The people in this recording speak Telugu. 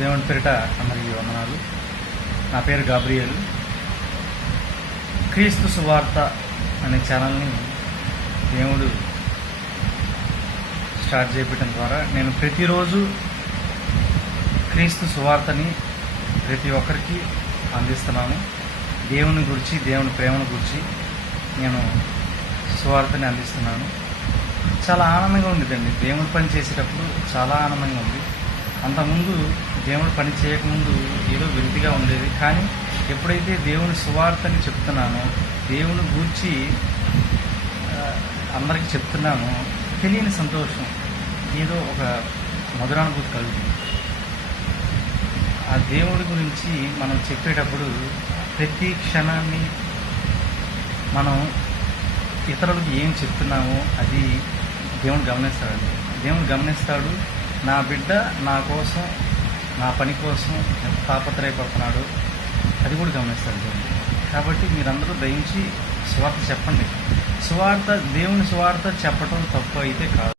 దేవుని పేరిట అందరికీ వందనాలు. నా పేరు గాబ్రియల్. క్రీస్తు సువార్త అనే ఛానల్ని దేవుడు స్టార్ట్ చేయడం ద్వారా నేను ప్రతిరోజు క్రీస్తు సువార్తని ప్రతి ఒక్కరికి అందిస్తున్నాను. దేవుని గురించి దేవుని ప్రేమను గురించి నేను సువార్తని అందిస్తున్నాను. చాలా ఆనందంగా ఉండేదండి. దేవుని పని చేసేటప్పుడు చాలా ఆనందంగా ఉంది. అంతకుముందు దేవుడు పని చేయకముందు ఏదో వింతిగా ఉండేది. కానీ ఎప్పుడైతే దేవుని సువార్తని చెప్తున్నానో దేవుని గూర్చి అందరికి అందరికీ చెప్తున్నానో తెలియని సంతోషం ఏదో ఒక మధురానుభూతి కలుగుతుంది. ఆ దేవుడి గురించి మనం చెప్పేటప్పుడు ప్రతి క్షణాన్ని మనం ఇతరులకు ఏం చెప్తున్నామో అది దేవుడు గమనిస్తాడు. దేవుడు గమనిస్తాడు నా బిడ్డ నా కోసం నా పని కోసం ఎంత అది కూడా గమనిస్తాడు దేవుడు. కాబట్టి మీరందరూ దయించి సువార్త చెప్పండి. సువార్త దేవుని సువార్త చెప్పడం తప్పు అయితే కాదు.